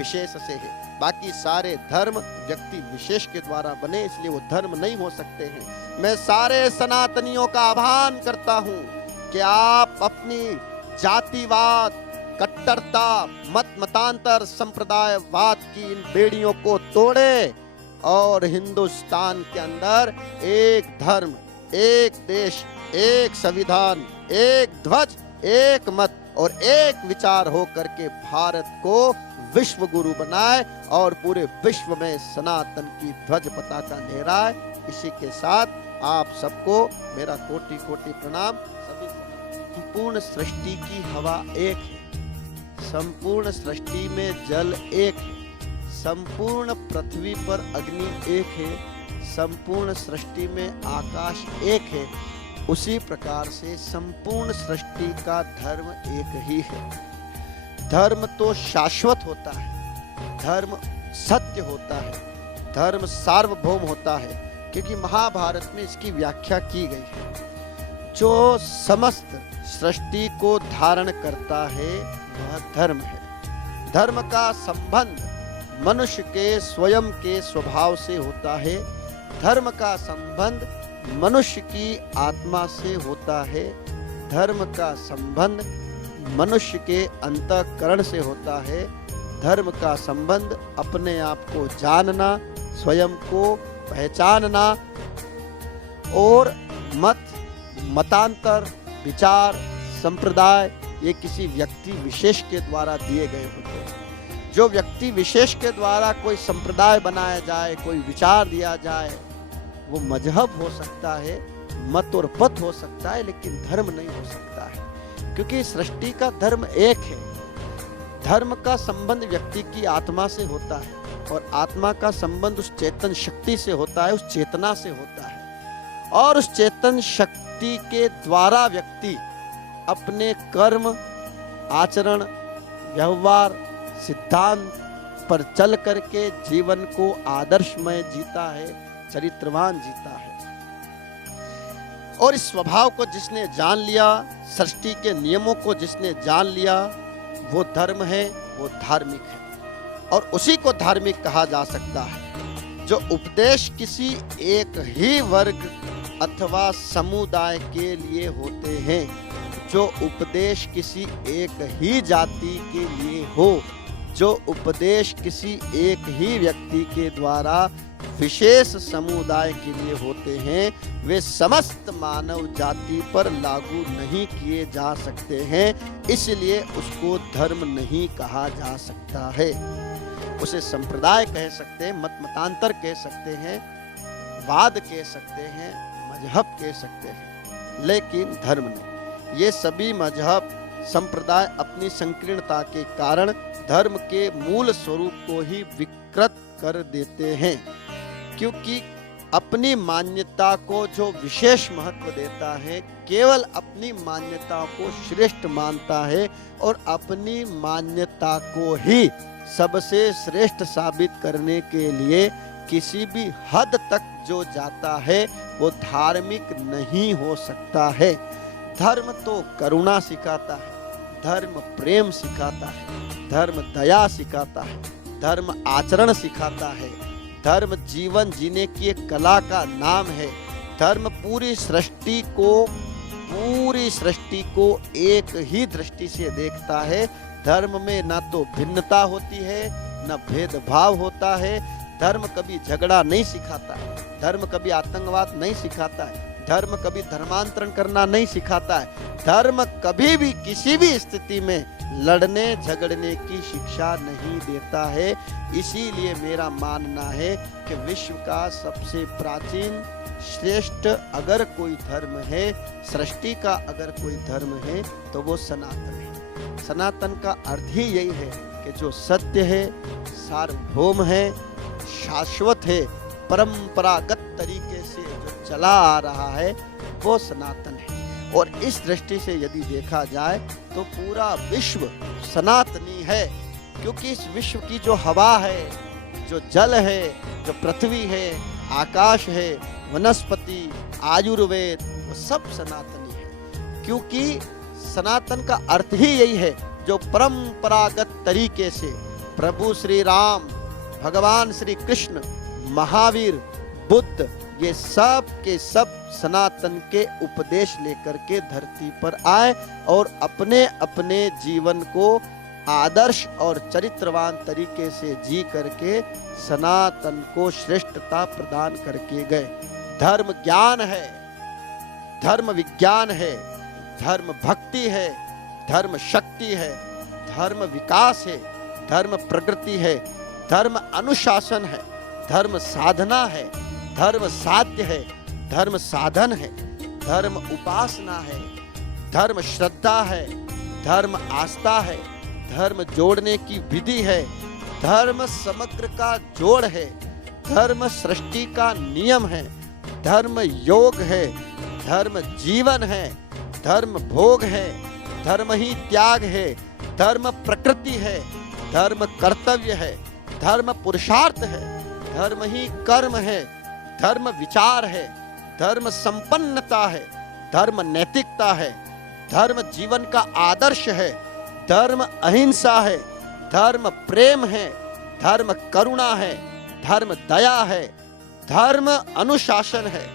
विशेष से है। बाकी सारे धर्म व्यक्ति विशेष के द्वारा बने, इसलिए वो धर्म नहीं हो सकते हैं। मैं सारे सनातनियों का आह्वान करता हूं कि आप अपनी जातिवाद, कट्टरता, मतांतर, संप्रदायवाद की इन बेड़ियों को तोड़े और हिंदुस्तान के अंदर एक धर्म, एक देश, एक संविधान, एक ध्वज, एक मत और एक विचार हो करके भारत को विश्व गुरु बनाए और पूरे विश्व में सनातन की ध्वज पताका लहराए। इसी के साथ आप सबको मेरा कोटि कोटि प्रणाम। सभी संपूर्ण सृष्टि की हवा एक है, संपूर्ण सृष्टि में जल एक है, संपूर्ण पृथ्वी पर अग्नि एक है, संपूर्ण सृष्टि में आकाश एक है। उसी प्रकार से संपूर्ण सृष्टि का धर्म एक ही है। धर्म तो शाश्वत होता है, धर्म सत्य होता है, धर्म सार्वभौम होता है, क्योंकि महाभारत में इसकी व्याख्या की गई है। जो समस्त सृष्टि को धारण करता है वह धर्म है। धर्म का संबंध मनुष्य के स्वयं के स्वभाव से होता है। धर्म का संबंध मनुष्य की आत्मा से होता है। धर्म का संबंध मनुष्य के अंतःकरण से होता है। धर्म का संबंध अपने आप को जानना, स्वयं को पहचानना और मतांतर, विचार, संप्रदाय ये किसी व्यक्ति विशेष के द्वारा दिए गए होते हैं। जो व्यक्ति विशेष के द्वारा कोई संप्रदाय बनाया जाए, कोई विचार दिया जाए, वो मजहब हो सकता है, मत और पथ हो सकता है, लेकिन धर्म नहीं हो सकता है, क्योंकि सृष्टि का धर्म एक है। धर्म का संबंध व्यक्ति की आत्मा से होता है और आत्मा का संबंध उस चेतन शक्ति से होता है, उस चेतना से होता है। और उस चेतन शक्ति के द्वारा व्यक्ति अपने कर्म, आचरण, व्यवहार, सिद्धांत पर चल करके जीवन को आदर्शमय जीता है, चरित्रवान जीता है। और इस स्वभाव को जिसने जान लिया, सृष्टि के नियमों को जिसने जान लिया, वो धर्म है, वो धार्मिक है। और उसी को धार्मिक कहा जा सकता है जो उपदेश किसी एक ही वर्ग अथवा समुदाय के लिए होते हैं, जो उपदेश किसी एक ही जाति के लिए हो, जो उपदेश किसी एक ही व्यक्ति के द्वारा विशेष समुदाय के लिए होते हैं, वे समस्त मानव जाति पर लागू नहीं किए जा सकते हैं। इसलिए उसको धर्म नहीं कहा जा सकता है। उसे संप्रदाय कह सकते हैं, मतांतर कह सकते हैं, वाद कह सकते हैं, मजहब कह सकते हैं, लेकिन धर्म नहीं। ये सभी मजहब, संप्रदाय अपनी संकीर्णता के कारण धर्म के मूल स्वरूप को ही विकृत कर देते हैं, क्योंकि अपनी मान्यता को जो विशेष महत्व देता है, केवल अपनी मान्यता को श्रेष्ठ मानता है और अपनी मान्यता को ही सबसे श्रेष्ठ साबित करने के लिए किसी भी हद तक जो जाता है वो धार्मिक नहीं हो सकता है। धर्म तो करुणा सिखाता है, धर्म प्रेम सिखाता है, धर्म दया सिखाता है, धर्म आचरण सिखाता है, धर्म जीवन जीने की एक कला का नाम है। धर्म पूरी सृष्टि को एक ही दृष्टि से देखता है। धर्म में ना तो भिन्नता होती है, ना भेदभाव होता है। धर्म कभी झगड़ा नहीं सिखाता है, धर्म कभी आतंकवाद नहीं सिखाता है, धर्म कभी धर्मांतरण करना नहीं सिखाता है। धर्म कभी भी किसी भी स्थिति में लड़ने झगड़ने की शिक्षा नहीं देता है। इसीलिए मेरा मानना है कि विश्व का सबसे प्राचीन श्रेष्ठ अगर कोई धर्म है, सृष्टि का अगर कोई धर्म है, तो वो सनातन है। सनातन का अर्थ ही यही है कि जो सत्य है, सार्वभौम है, शाश्वत है, परंपरागत तरीके से जो चला आ रहा है, वो सनातन है। और इस दृष्टि से यदि देखा जाए तो पूरा विश्व सनातनी है, क्योंकि इस विश्व की जो हवा है, जो जल है, जो पृथ्वी है, आकाश है, वनस्पति, आयुर्वेद, वो सब सनातनी है। क्योंकि सनातन का अर्थ ही यही है, जो परंपरागत तरीके से, प्रभु श्री राम, भगवान श्री कृष्ण, महावीर, बुद्ध, ये सब के सब सनातन के उपदेश लेकर के धरती पर आए और अपने अपने जीवन को आदर्श और चरित्रवान तरीके से जी करके सनातन को श्रेष्ठता प्रदान करके गए। धर्म ज्ञान है, धर्म विज्ञान है, धर्म भक्ति है, धर्म शक्ति है, धर्म विकास है, धर्म प्रगति है, धर्म अनुशासन है, धर्म साधना है, धर्म साध्य है, धर्म साधन है, धर्म उपासना है, धर्म श्रद्धा है, धर्म आस्था है, धर्म जोड़ने की विधि है, धर्म समग्र का जोड़ है, धर्म सृष्टि का नियम है, धर्म योग है, धर्म जीवन है, धर्म भोग है, धर्म ही त्याग है, धर्म प्रकृति है, धर्म कर्तव्य है, धर्म पुरुषार्थ है, धर्म ही कर्म है, धर्म विचार है, धर्म संपन्नता है, धर्म नैतिकता है, धर्म जीवन का आदर्श है, धर्म अहिंसा है, धर्म प्रेम है, धर्म करुणा है, धर्म दया है, धर्म अनुशासन है,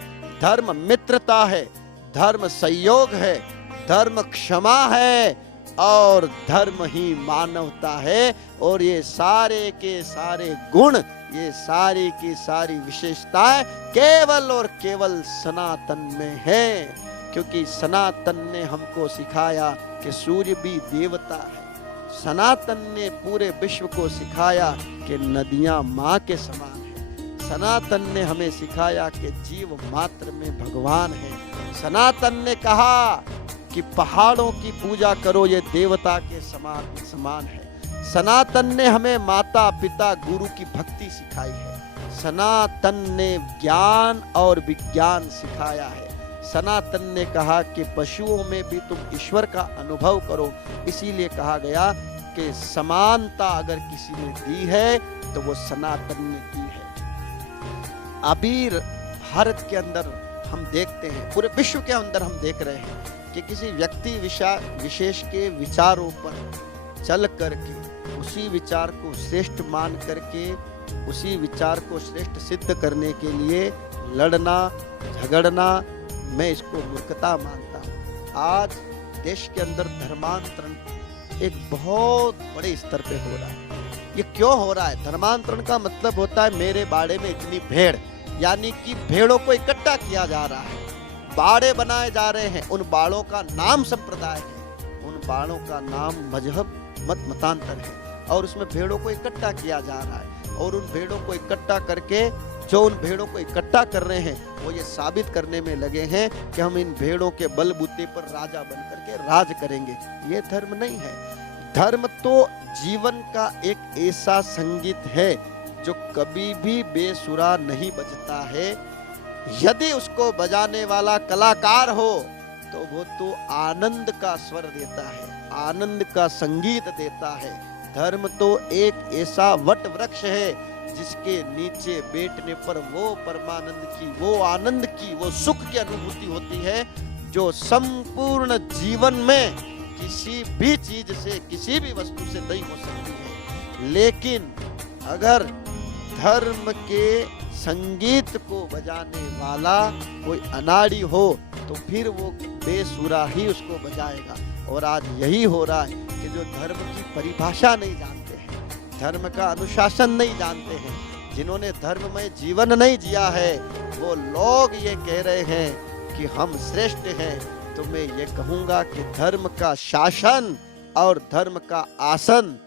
धर्म मित्रता है, धर्म संयोग है, धर्म क्षमा है और धर्म ही मानवता है। और ये सारे के सारे गुण, ये सारी की सारी विशेषताएं केवल और केवल सनातन में है, क्योंकि सनातन ने हमको सिखाया कि सूर्य भी देवता है। सनातन ने पूरे विश्व को सिखाया कि नदियां माँ के समान है। सनातन ने हमें सिखाया कि जीव मात्र में भगवान है। सनातन ने कहा कि पहाड़ों की पूजा करो, ये देवता के समान है। सनातन ने हमें माता पिता गुरु की भक्ति सिखाई है। सनातन ने ज्ञान और विज्ञान सिखाया है। सनातन ने कहा कि पशुओं में भी तुम ईश्वर का अनुभव करो। इसीलिए कहा गया कि समानता अगर किसी ने दी है तो वो सनातन ने दी है। अभी भारत के अंदर हम देखते हैं, पूरे विश्व के अंदर हम देख रहे हैं कि किसी व्यक्ति विशेष के विचारों पर चल करके उसी विचार को श्रेष्ठ मान करके उसी विचार को श्रेष्ठ सिद्ध करने के लिए लड़ना झगड़ना, मैं इसको मूर्खता मानता हूँ। आज देश के अंदर धर्मांतरण एक बहुत बड़े स्तर पे हो रहा है। ये क्यों हो रहा है? धर्मांतरण का मतलब होता है मेरे बाड़े में इतनी भेड़, यानी कि भेड़ों को इकट्ठा किया जा रहा है, बाड़े बनाए जा रहे हैं। उन बाड़ों का नाम संप्रदाय है, उन बाड़ों का नाम मजहब मतांतर है और उसमें भेड़ों को इकट्ठा किया जा रहा है। और उन भेड़ों को इकट्ठा करके जो उन भेड़ों को इकट्ठा कर रहे हैं वो ये साबित करने में लगे हैं कि हम इन भेड़ों के बलबूते पर राजा बन करके राज करेंगे। ये धर्म नहीं है। धर्म तो जीवन का एक ऐसा संगीत है जो कभी भी बेसुरा नहीं बजता है। यदि उसको बजाने वाला कलाकार हो तो वो तो आनंद का स्वर देता है, आनंद का संगीत देता है। धर्म तो एक ऐसा वट वृक्ष है जिसके नीचे बैठने पर वो परमानंद की, वो आनंद की, वो सुख की अनुभूति होती है जो संपूर्ण जीवन में किसी भी चीज से, किसी भी वस्तु से नहीं हो सकती है। लेकिन अगर धर्म के संगीत को बजाने वाला कोई अनाड़ी हो तो फिर वो बेसुरा ही उसको बजाएगा। और आज यही हो रहा है कि जो धर्म की परिभाषा नहीं जानते हैं, धर्म का अनुशासन नहीं जानते हैं, जिन्होंने धर्ममय जीवन नहीं जिया है, वो लोग ये कह रहे हैं कि हम श्रेष्ठ हैं। तो मैं ये कहूँगा कि धर्म का शासन और धर्म का आसन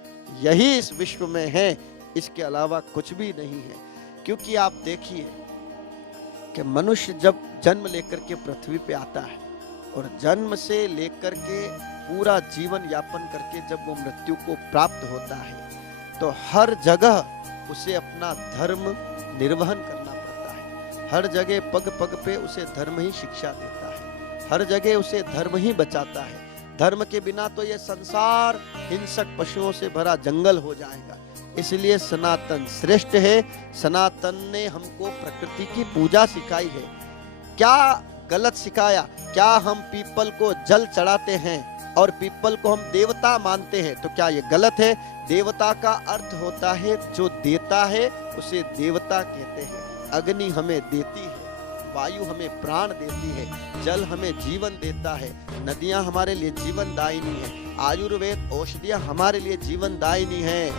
यही इस विश्व में है, इसके अलावा कुछ भी नहीं है। क्योंकि आप देखिए कि मनुष्य जब जन्म लेकर के पृथ्वी पे आता है और जन्म से लेकर के पूरा जीवन यापन करके जब वो मृत्यु को प्राप्त होता है तो हर जगह उसे अपना धर्म निर्वहन करना पड़ता है। हर जगह पग पग पे उसे धर्म ही शिक्षा देता है, हर जगह उसे धर्म ही बचाता है। धर्म के बिना तो ये संसार हिंसक पशुओं से भरा जंगल हो जाएगा। इसलिए सनातन श्रेष्ठ है। सनातन ने हमको प्रकृति की पूजा सिखाई है। क्या गलत सिखाया? क्या हम पीपल को जल चढ़ाते हैं और पीपल को हम देवता मानते हैं, तो क्या ये गलत है? देवता का अर्थ होता है जो देता है उसे देवता कहते हैं। अग्नि हमें देती है, वायु हमें प्राण देती है, जल हमें जीवन देता है, नदियां हमारे लिए जीवन दायिनी है, आयुर्वेद औषधियां हमारे लिए जीवन दायिनी है,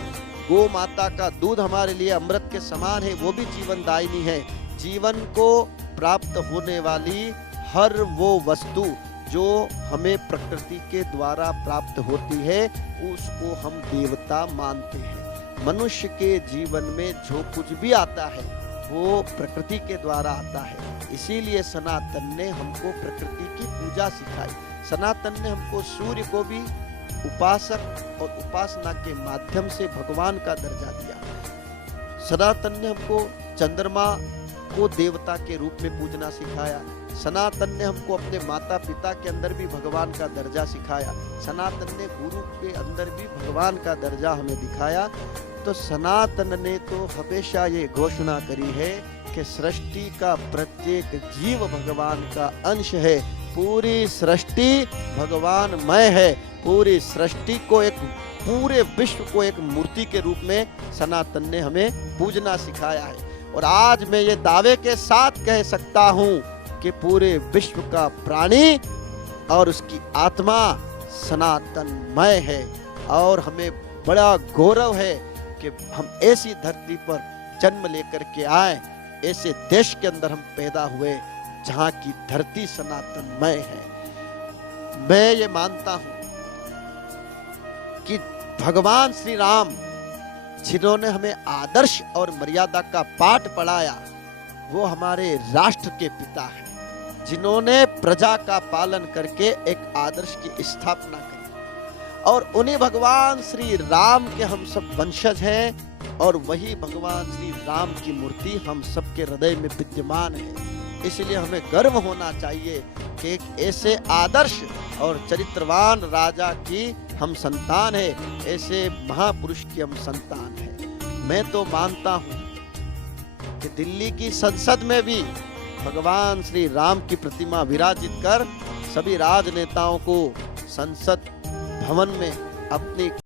गौ माता का दूध हमारे लिए अमृत के समान है, वो भी जीवन दायिनी है। जीवन को प्राप्त होने वाली हर वो वस्तु जो हमें प्रकृति के द्वारा प्राप्त होती है उसको हम देवता मानते हैं। मनुष्य के जीवन में जो कुछ भी आता है वो प्रकृति के द्वारा आता है। इसीलिए सनातन ने हमको प्रकृति की पूजा सिखाई। सनातन ने हमको सूर्य को भी उपासक और उपासना के माध्यम से भगवान का दर्जा दिया। सनातन ने हमको चंद्रमा को देवता के रूप में पूजना सिखाया। सनातन ने हमको अपने माता पिता के अंदर भी भगवान का दर्जा सिखाया। सनातन ने गुरु के अंदर भी भगवान का दर्जा हमें दिखाया। तो सनातन ने तो हमेशा ये घोषणा करी है कि सृष्टि का प्रत्येक जीव भगवान का अंश है। पूरी सृष्टि भगवानमय है। पूरी सृष्टि को एक पूरे विश्व को एक मूर्ति के रूप में सनातन ने हमें पूजना सिखाया है। और आज मैं ये दावे के साथ कह सकता हूँ कि पूरे विश्व का प्राणी और उसकी आत्मा सनातनमय है। और हमें बड़ा गौरव है कि हम ऐसी धरती पर जन्म लेकर के आए, ऐसे देश के अंदर हम पैदा हुए जहाँ की धरती सनातनमय है। मैं ये मानता हूँ कि भगवान श्री राम जिन्होंने हमें आदर्श और मर्यादा का पाठ पढ़ाया वो हमारे राष्ट्र के पिता हैं, जिन्होंने प्रजा का पालन करके एक आदर्श की स्थापना करी। और उन्हीं भगवान श्री राम के हम सब वंशज हैं और वही भगवान श्री राम की मूर्ति हम सबके हृदय में विद्यमान है। इसलिए हमें गर्व होना चाहिए कि एक ऐसे आदर्श और चरित्रवान राजा की हम संतान है, ऐसे महापुरुष की हम संतान है। मैं तो मानता हूँ कि दिल्ली की संसद में भी भगवान श्री राम की प्रतिमा विराजित कर सभी राजनेताओं को संसद भवन में अपनी